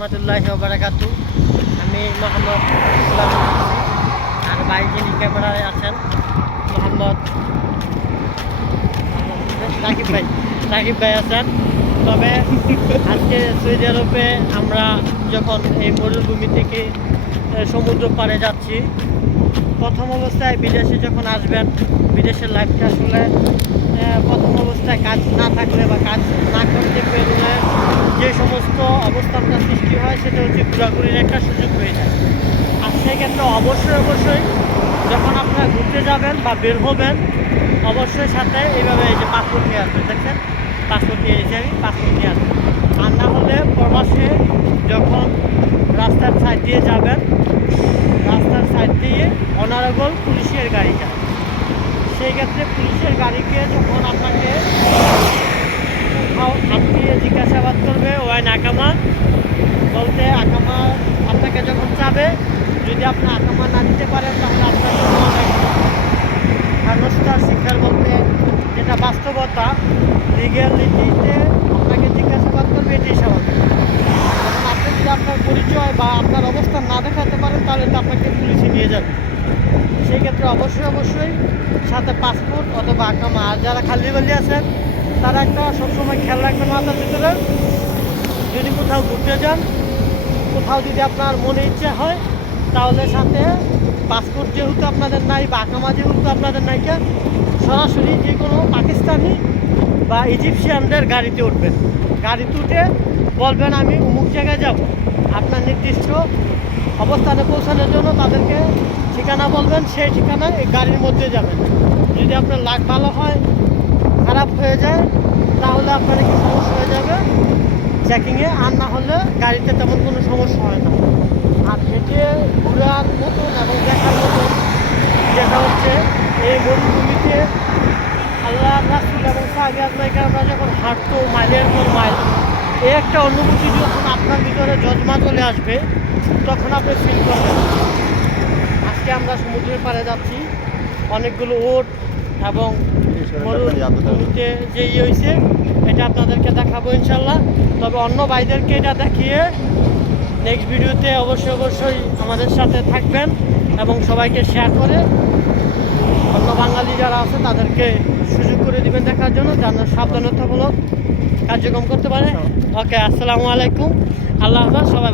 রহমতুল্লাহি ওয়া বারাকাতু। আমি মোহাম্মদ ইসলাম আর ভাই যিনি ক্যামেরায় আছেন মোহাম্মদ রাকিব ভাই আছেন। তবে আজকে সৌদি আরবে আমরা যখন এই মরুভূমি থেকে সমুদ্র পাড়ে যাচ্ছি, প্রথম অবস্থায় বিদেশে যখন আসবেন, বিদেশের লাইফটা আসলে প্রথম অবস্থায় কাজ না থাকলে বা কাজ না করতে পেরলে যে সমস্ত অবস্থানটা সৃষ্টি হয় সেটা হচ্ছে ঘোরাঘুরির একটা সুযোগ হয়ে যায়। আর সেক্ষেত্রে অবশ্যই যখন আপনারা ঘুরতে যাবেন বা বের হবেন, অবশ্যই সাথে এইভাবে এই যে পাসপোর্ট নিয়ে আসবেন। দেখছেন, পাসপোর্ট নিয়ে এসে আমি পাসপোর্ট নিয়ে আসবেন। আর না হলে প্রবাসে যখন রাস্তার সাইড দিয়ে যাবেন, রাস্তার সাইড দিয়ে অনারেবল পুলিশের গাড়ি যায়। সেই ক্ষেত্রে পুলিশের গাড়িকে যখন আপনাকে কোথাও আটকিয়ে জিজ্ঞাসাবাদ করবে, ওয়াইন আকামা বলতে আকামা আপনাকে যখন চাবে, যদি আপনি আকামা না দিতে পারেন তাহলে আপনার জন্য অনেক হেনস্থার শিক্ষার বলতে যেটা বাস্তবতা, লিগ্যালিটিতে আপনাকে জিজ্ঞাসাবাদ করবে, এটাই স্বাভাবিক। কারণ আপনি যদি আপনার পরিচয় বা আপনার অবস্থান না দেখাতে পারেন তাহলে তো আপনাকে পুলিশে নিয়ে যাবে। সেই ক্ষেত্রে অবশ্যই সাথে পাসপোর্ট অথবা আকামা। আর যারা খালি আছেন তারা একটা সবসময় খেয়াল রাখবেন মাথার ভিতরে, যদি কোথাও ঘুরতে যান, কোথাও যদি আপনার মনে ইচ্ছা হয়, তাহলে সাথে পাসপোর্ট যেহেতু আপনাদের নাই বা আকামা যেহেতু আপনাদের নাই, সরাসরি যে কোনো পাকিস্তানি বা ইজিপশিয়ানদের গাড়িতে উঠবেন। গাড়িতে উঠে বলবেন আমি অমুক জায়গায় যাব। আপনার নির্দিষ্ট অবস্থানে পৌঁছানোর জন্য তাদেরকে ঠিকানা বলবেন, সেই ঠিকানায় এই গাড়ির মধ্যে যাবেন। যদি আপনার লাক ভালো হয়, খারাপ হয়ে যায়, তাহলে আপনার একটু সমস্যা হয়ে যাবে চেকিংয়ে। আর না হলে গাড়িতে তেমন কোনো সমস্যা হয় না। আর হেঁটে ঘোরার মতন এবং দেখার মতন যেটা হচ্ছে এই মরুভূমিতে আল্লাহ রাসূল এবং সাহাবী আজমাইকেরামরা যখন হাঁটতো মাইলের পর মাইল, এই একটা অনুভূতি যখন আপনার ভিতরে জজমা চলে আসবে তখন আপনি ফিল করবেন। আজকে আমরা সমুদ্রের পাড়ে যাচ্ছি, অনেকগুলো ওট এবং মরুভূমিতে যে হয়েছে এটা আপনাদেরকে দেখাবো ইনশাল্লাহ। তবে অন্য ভাইদেরকে এটা দেখিয়ে নেক্সট ভিডিওতে অবশ্যই আমাদের সাথে থাকবেন এবং সবাইকে শেয়ার করে অন্য বাঙালি যারা আছে তাদেরকে সুযোগ করে দিবেন দেখার জন্য, যেন সাবধানতামূলক কার্যক্রম করতে পারে। ওকে, আসসালামু আলাইকুম, আল্লাহ হাফেজ, সবাই।